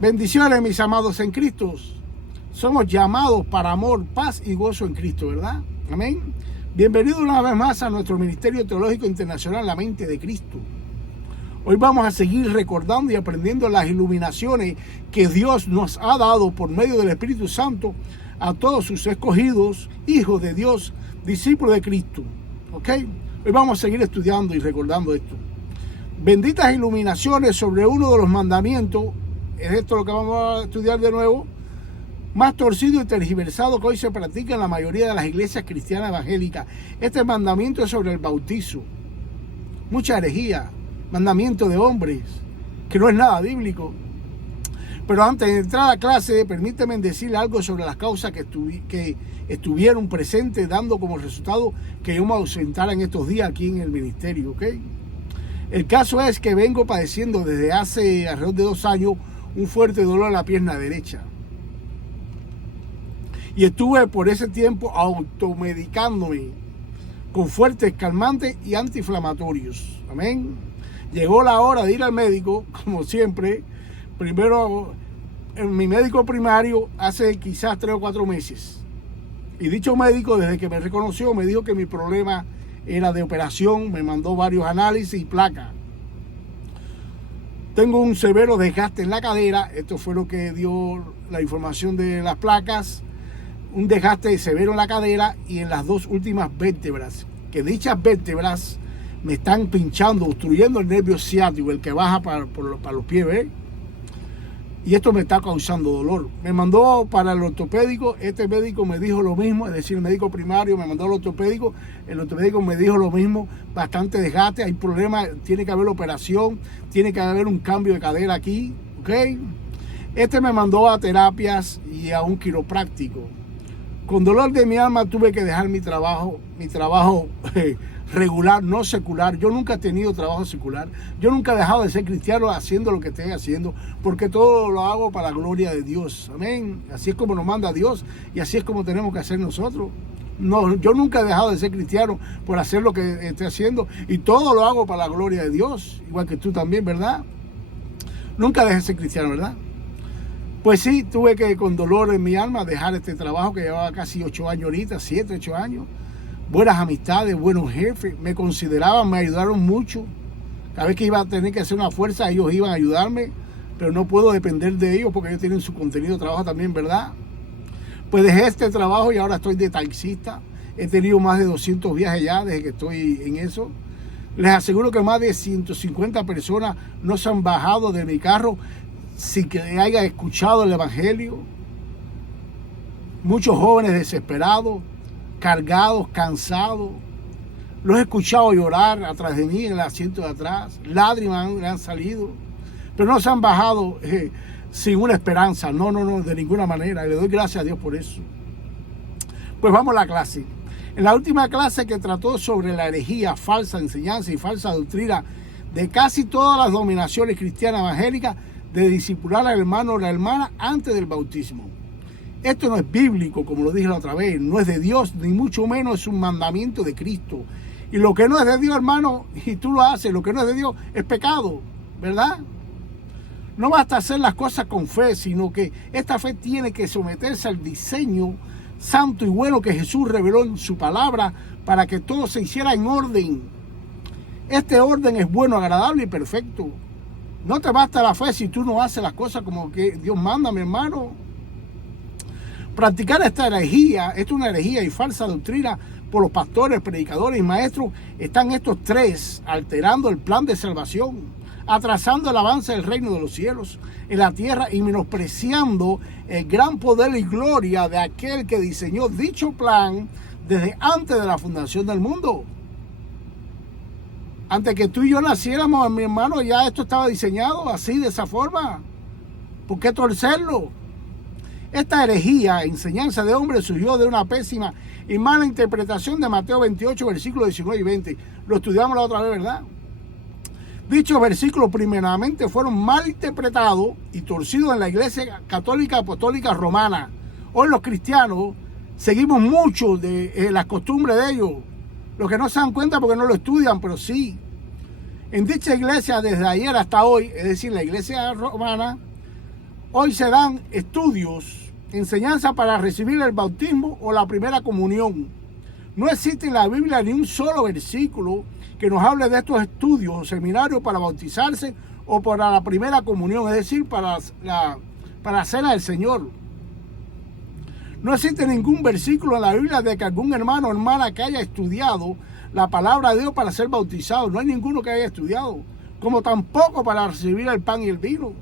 Bendiciones, mis amados en Cristo. Somos llamados para amor, paz y gozo en Cristo, ¿verdad? Amén. Bienvenido una vez más a nuestro Ministerio Teológico Internacional, La Mente de Cristo. Hoy vamos a seguir recordando y aprendiendo las iluminaciones que Dios nos ha dado por medio del Espíritu Santo a todos sus escogidos, hijos de Dios, discípulos de Cristo. ¿Ok? Hoy vamos a seguir estudiando y recordando esto. Benditas iluminaciones sobre uno de los mandamientos. Es esto lo que vamos a estudiar de nuevo. Más torcido y tergiversado que hoy se practica en la mayoría de las iglesias cristianas evangélicas. Este mandamiento es sobre el bautizo. Mucha herejía. Mandamiento de hombres, que no es nada bíblico. Pero antes de entrar a clase, permíteme decirle algo sobre las causas que estuvieron presentes, dando como resultado que yo me ausentara en estos días aquí en el ministerio, ¿ok? El caso es que vengo padeciendo desde hace alrededor de 2 años un fuerte dolor en la pierna derecha. Y estuve por ese tiempo automedicándome con fuertes calmantes y antiinflamatorios. Amén. Llegó la hora de ir al médico, como siempre. Primero, en mi médico primario hace quizás 3 o 4 meses. Y dicho médico, desde que me reconoció, me dijo que mi problema era de operación. Me mandó varios análisis y placas. Tengo un severo desgaste en la cadera. Esto fue lo que dio la información de las placas. Un desgaste severo en la cadera y en las 2 últimas vértebras. Que dichas vértebras me están pinchando, obstruyendo el nervio ciático, el que baja para los pies, ¿ves? Y esto me está causando dolor. Me mandó para el ortopédico. Este médico me dijo lo mismo, es decir, el médico primario me mandó al ortopédico. El ortopédico me dijo lo mismo, bastante desgaste, hay problemas, tiene que haber operación, tiene que haber un cambio de cadera aquí, ¿ok? Este me mandó a terapias y a un quiropráctico. Con dolor de mi alma tuve que dejar mi trabajo regular, no secular. Yo nunca he tenido trabajo secular. Yo nunca he dejado de ser cristiano haciendo lo que estoy haciendo, porque todo lo hago para la gloria de Dios. Amén. Así es como nos manda Dios y así es como tenemos que hacer nosotros. No, yo nunca he dejado de ser cristiano por hacer lo que estoy haciendo y todo lo hago para la gloria de Dios, igual que tú también, ¿verdad? Nunca dejé de ser cristiano, ¿verdad? Pues sí, tuve que con dolor en mi alma dejar este trabajo que llevaba casi 8 años ahorita, 7, 8 años. Buenas amistades, buenos jefes, me consideraban, me ayudaron mucho. Cada vez que iba a tener que hacer una fuerza, ellos iban a ayudarme, pero no puedo depender de ellos porque ellos tienen su contenido de trabajo también, ¿verdad? Pues dejé este trabajo y ahora estoy de taxista. He tenido más de 200 viajes ya desde que estoy en eso. Les aseguro que más de 150 personas no se han bajado de mi carro sin que haya escuchado el evangelio. Muchos jóvenes desesperados, cargados, cansados. Los he escuchado llorar atrás de mí en el asiento de atrás. Lágrimas le han salido, pero no se han bajado sin una esperanza. No, de ninguna manera. Y le doy gracias a Dios por eso. Pues vamos a la clase. En la última clase que trató sobre la herejía, falsa enseñanza y falsa doctrina de casi todas las dominaciones cristianas evangélicas, de discipular al hermano o la hermana antes del bautismo. Esto no es bíblico, como lo dije la otra vez, no es de Dios, ni mucho menos es un mandamiento de Cristo. Y lo que no es de Dios, hermano, y tú lo haces, lo que no es de Dios es pecado, ¿verdad? No basta hacer las cosas con fe, sino que esta fe tiene que someterse al diseño santo y bueno que Jesús reveló en su palabra para que todo se hiciera en orden. Este orden es bueno, agradable y perfecto. No te basta la fe si tú no haces las cosas como que Dios manda, mi hermano. Practicar esta herejía, esto es una herejía y falsa doctrina por los pastores, predicadores y maestros. Están estos 3 alterando el plan de salvación, atrasando el avance del reino de los cielos en la tierra y menospreciando el gran poder y gloria de aquel que diseñó dicho plan desde antes de la fundación del mundo. Antes que tú y yo naciéramos, mi hermano, ya esto estaba diseñado así, de esa forma. ¿Por qué torcerlo? Esta herejía, enseñanza de hombres, surgió de una pésima y mala interpretación de Mateo 28, versículos 19 y 20. Lo estudiamos la otra vez, ¿verdad? Dichos versículos primeramente fueron mal interpretados y torcidos en la Iglesia Católica Apostólica Romana. Hoy los cristianos seguimos mucho de las costumbres de ellos. Los que no se dan cuenta porque no lo estudian, pero sí. En dicha iglesia, desde ayer hasta hoy, es decir, la iglesia romana, Hoy se dan estudios, enseñanza para recibir el bautismo o la primera comunión. No existe en la Biblia ni un solo versículo que nos hable de estos estudios o seminarios para bautizarse o para la primera comunión, es decir, para la cena del Señor. No existe ningún versículo en la Biblia de que algún hermano o hermana que haya estudiado la palabra de Dios para ser bautizado. No hay ninguno que haya estudiado, como tampoco para recibir el pan y el vino.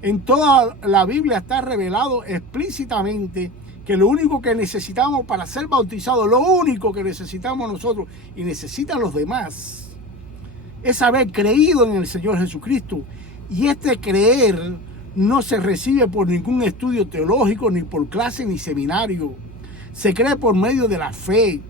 En toda la Biblia está revelado explícitamente que lo único que necesitamos para ser bautizados, lo único que necesitamos nosotros y necesitan los demás, es haber creído en el Señor Jesucristo. Y este creer no se recibe por ningún estudio teológico, ni por clase, ni seminario. Se cree por medio de la fe.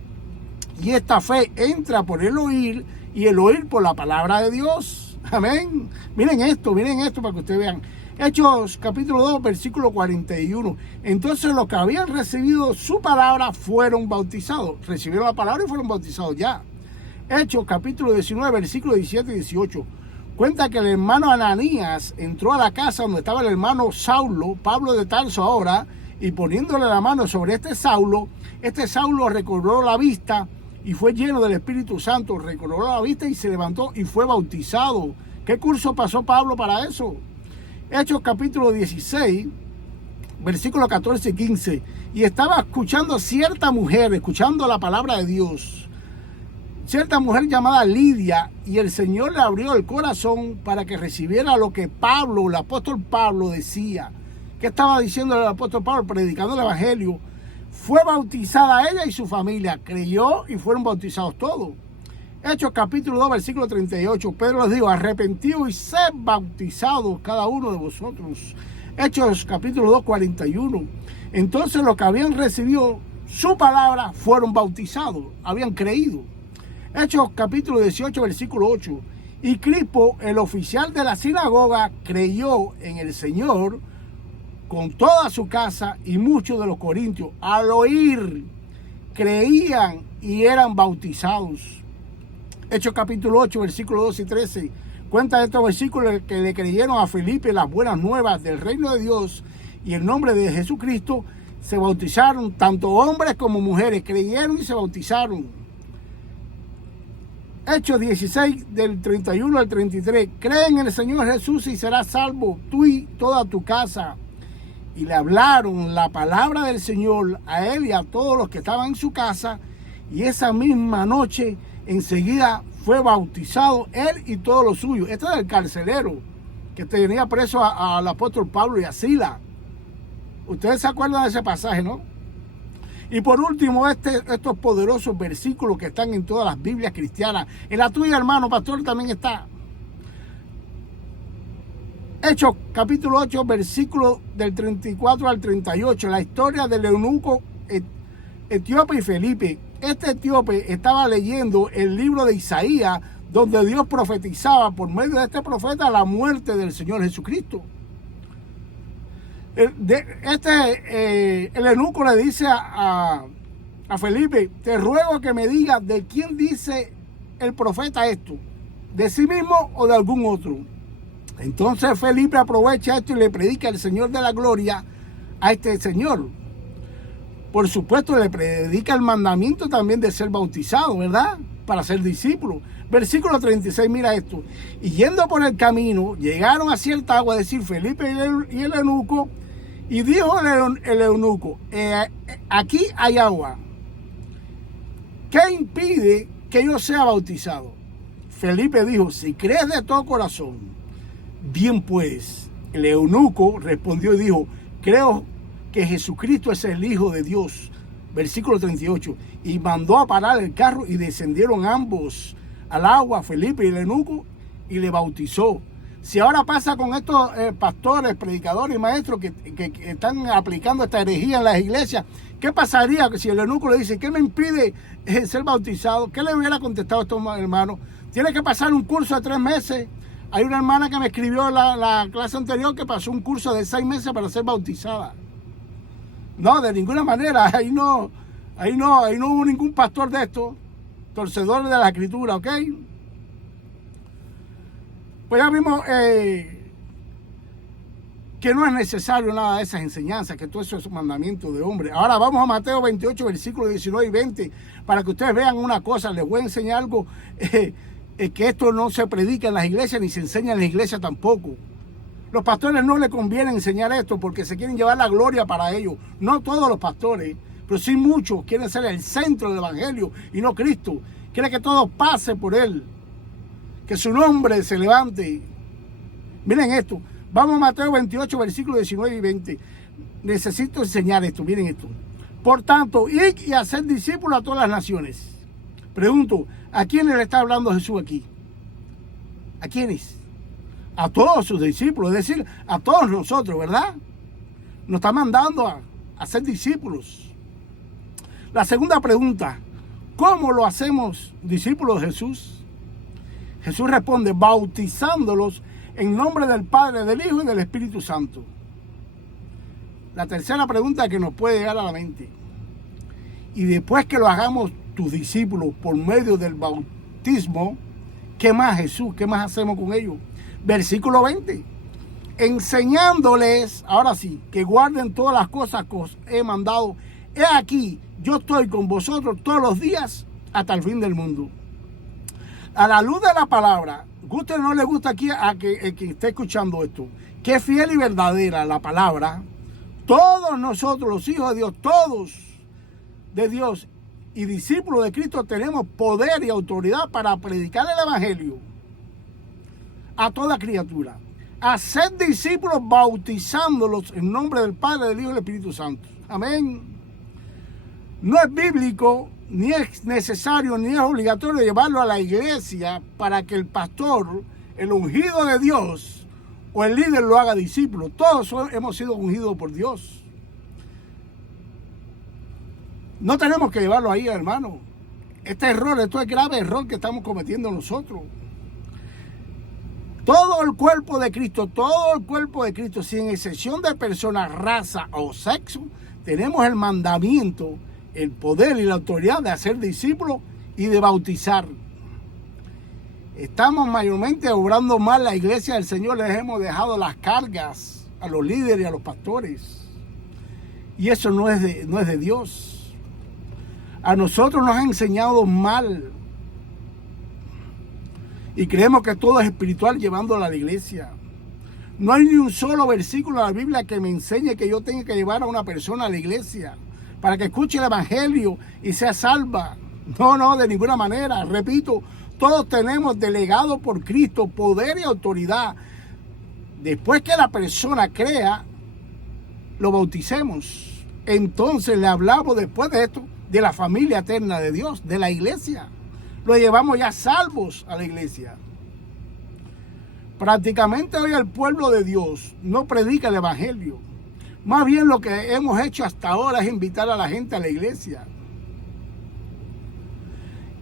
Y esta fe entra por el oír y el oír por la palabra de Dios. Amén. Miren esto para que ustedes vean. Hechos capítulo 2, versículo 41. Entonces los que habían recibido su palabra fueron bautizados. Recibieron la palabra y fueron bautizados ya. Hechos capítulo 19, versículo 17 y 18. Cuenta que el hermano Ananías entró a la casa donde estaba el hermano Saulo, Pablo de Tarso ahora, y poniéndole la mano sobre este Saulo recobró la vista y fue lleno del Espíritu Santo, recobró la vista y se levantó y fue bautizado. ¿Qué curso pasó Pablo para eso? Hechos capítulo 16, versículos 14 y 15. Y estaba escuchando cierta mujer, escuchando la palabra de Dios. Cierta mujer llamada Lidia, y el Señor le abrió el corazón para que recibiera lo que Pablo, el apóstol Pablo, decía. ¿Qué estaba diciendo el apóstol Pablo? Predicando el evangelio. Fue bautizada ella y su familia, creyó y fueron bautizados todos. Hechos capítulo 2, versículo 38. Pedro les dijo: arrepentidos y sed bautizados cada uno de vosotros. Hechos capítulo 2, 41. Entonces los que habían recibido su palabra fueron bautizados, habían creído. Hechos capítulo 18, versículo 8. Y Crispo, el oficial de la sinagoga, creyó en el Señor con toda su casa, y muchos de los corintios, al oír, creían y eran bautizados. Hechos capítulo 8, versículos 12 y 13. Cuenta de estos versículos que le creyeron a Felipe las buenas nuevas del reino de Dios y el nombre de Jesucristo. Se bautizaron tanto hombres como mujeres, creyeron y se bautizaron. Hechos 16, del 31 al 33. Creen en el Señor Jesús y serás salvo, tú y toda tu casa. Y le hablaron la palabra del Señor a él y a todos los que estaban en su casa. Y esa misma noche, enseguida fue bautizado él y todos los suyos. Este es el carcelero que tenía preso al apóstol Pablo y a Sila. Ustedes se acuerdan de ese pasaje, ¿no? Y por último, estos poderosos versículos que están en todas las Biblias cristianas. En la tuya, hermano pastor, también está. Hechos capítulo 8, versículo del 34 al 38. La historia del eunuco etíope y Felipe. Este etíope estaba leyendo el libro de Isaías, donde Dios profetizaba por medio de este profeta la muerte del Señor Jesucristo. El eunuco le dice a Felipe: te ruego que me digas de quién dice el profeta esto, de sí mismo o de algún otro. Entonces Felipe aprovecha esto y le predica al Señor de la gloria a este señor. Por supuesto, le predica el mandamiento también de ser bautizado, ¿verdad? Para ser discípulo. Versículo 36, mira esto. Y yendo por el camino, llegaron a cierta agua, es decir, Felipe y el eunuco. Y dijo el eunuco: aquí hay agua. ¿Qué impide que yo sea bautizado? Felipe dijo: si crees de todo corazón, bien pues. El eunuco respondió y dijo: creo que Jesucristo es el Hijo de Dios. Versículo 38. Y mandó a parar el carro y descendieron ambos al agua, Felipe y el eunuco, y le bautizó. Si ahora pasa con estos pastores, predicadores y maestros que están aplicando esta herejía en las iglesias, ¿qué pasaría si el eunuco le dice: ¿qué me impide ser bautizado? ¿Qué le hubiera contestado a estos hermanos? Tiene que pasar un curso de 3 meses. Hay una hermana que me escribió la clase anterior que pasó un curso de 6 meses para ser bautizada. No, de ninguna manera. Ahí no hubo ningún pastor de estos, torcedores de la escritura, ¿ok? Pues ya vimos que no es necesario nada de esas enseñanzas, que todo eso es mandamiento de hombre. Ahora vamos a Mateo 28, versículos 19 y 20, para que ustedes vean una cosa. Les voy a enseñar algo, que esto no se predica en las iglesias, ni se enseña en las iglesias tampoco. Los pastores no les conviene enseñar esto porque se quieren llevar la gloria para ellos. No todos los pastores, pero sí muchos quieren ser el centro del evangelio y no Cristo. Quiere que todo pase por él, que su nombre se levante. Miren esto. Vamos a Mateo 28, versículos 19 y 20. Necesito enseñar esto, miren esto. Por tanto, id y haced discípulos a todas las naciones. Pregunto, ¿a quiénes le está hablando Jesús aquí? ¿A quiénes? A todos sus discípulos, es decir, a todos nosotros, ¿verdad? Nos está mandando a ser discípulos. La segunda pregunta, ¿cómo lo hacemos discípulos de Jesús? Jesús responde, bautizándolos en nombre del Padre, del Hijo y del Espíritu Santo. La tercera pregunta que nos puede llegar a la mente. Y después que lo hagamos tus discípulos por medio del bautismo, ¿qué más, Jesús? ¿Qué más hacemos con ellos? Versículo 20. Enseñándoles, ahora sí, que guarden todas las cosas que os he mandado. He aquí, yo estoy con vosotros todos los días hasta el fin del mundo. A la luz de la palabra, guste o no le gusta aquí a que esté escuchando esto, que es fiel y verdadera la palabra, todos nosotros, los hijos de Dios, todos de Dios y discípulos de Cristo, tenemos poder y autoridad para predicar el evangelio a toda criatura. Hacer discípulos bautizándolos en nombre del Padre, del Hijo y del Espíritu Santo. Amén. No es bíblico, ni es necesario, ni es obligatorio llevarlo a la iglesia para que el pastor, el ungido de Dios o el líder lo haga discípulo. Todos hemos sido ungidos por Dios. No tenemos que llevarlo ahí, hermano. Este error, esto es grave error que estamos cometiendo nosotros. Todo el cuerpo de Cristo, sin excepción de personas, raza o sexo, tenemos el mandamiento, el poder y la autoridad de hacer discípulos y de bautizar. Estamos mayormente obrando mal la iglesia del Señor, les hemos dejado las cargas a los líderes y a los pastores. Y eso no es de Dios. A nosotros nos han enseñado mal. Y creemos que todo es espiritual llevándolo a la iglesia. No hay ni un solo versículo en la Biblia que me enseñe que yo tenga que llevar a una persona a la iglesia para que escuche el evangelio y sea salva. No, de ninguna manera. Repito, todos tenemos delegado por Cristo poder y autoridad. Después que la persona crea, lo bauticemos. Entonces le hablamos después de esto de la familia eterna de Dios, de la iglesia. Lo llevamos ya salvos a la iglesia. Prácticamente hoy el pueblo de Dios no predica el evangelio. Más bien lo que hemos hecho hasta ahora es invitar a la gente a la iglesia.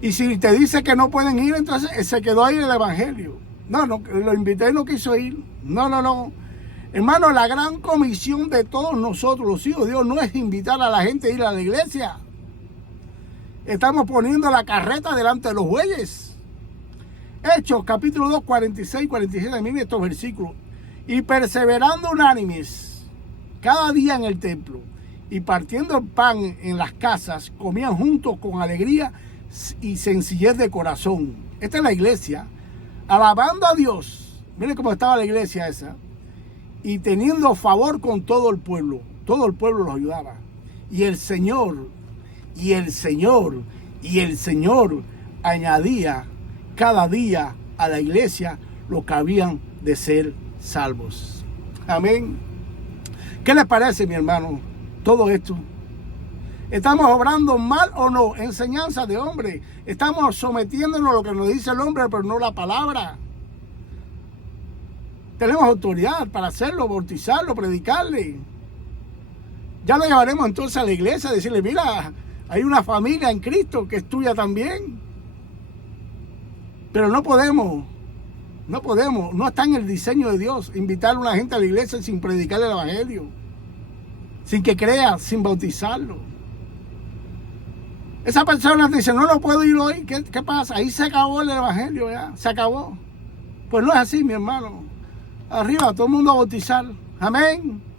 Y si te dice que no pueden ir, entonces se quedó ahí el evangelio. No, lo invité y no quiso ir. No. Hermano, la gran comisión de todos nosotros, los hijos de Dios, no es invitar a la gente a ir a la iglesia. Estamos poniendo la carreta delante de los bueyes. Hechos, capítulo 2, 46, 47, miren estos versículos. Y perseverando unánimes cada día en el templo y partiendo el pan en las casas, comían juntos con alegría y sencillez de corazón. Esta es la iglesia, alabando a Dios. Miren cómo estaba la iglesia esa. Y teniendo favor con todo el pueblo los ayudaba. Y el Señor añadía cada día a la iglesia los que habían de ser salvos. Amén. ¿Qué les parece, mi hermano, todo esto? ¿Estamos obrando mal o no? Enseñanza de hombre. Estamos sometiéndonos a lo que nos dice el hombre, pero no la palabra. Tenemos autoridad para hacerlo, bautizarlo, predicarle. Ya lo llevaremos entonces a la iglesia, a decirle, mira, hay una familia en Cristo que es tuya también. Pero no podemos, no está en el diseño de Dios invitar a una gente a la iglesia sin predicarle el evangelio, sin que crea, sin bautizarlo. Esa persona dice, no puedo ir hoy. ¿Qué pasa? Ahí se acabó el evangelio, ya, se acabó. Pues no es así, mi hermano. Arriba, todo el mundo a bautizar. Amén.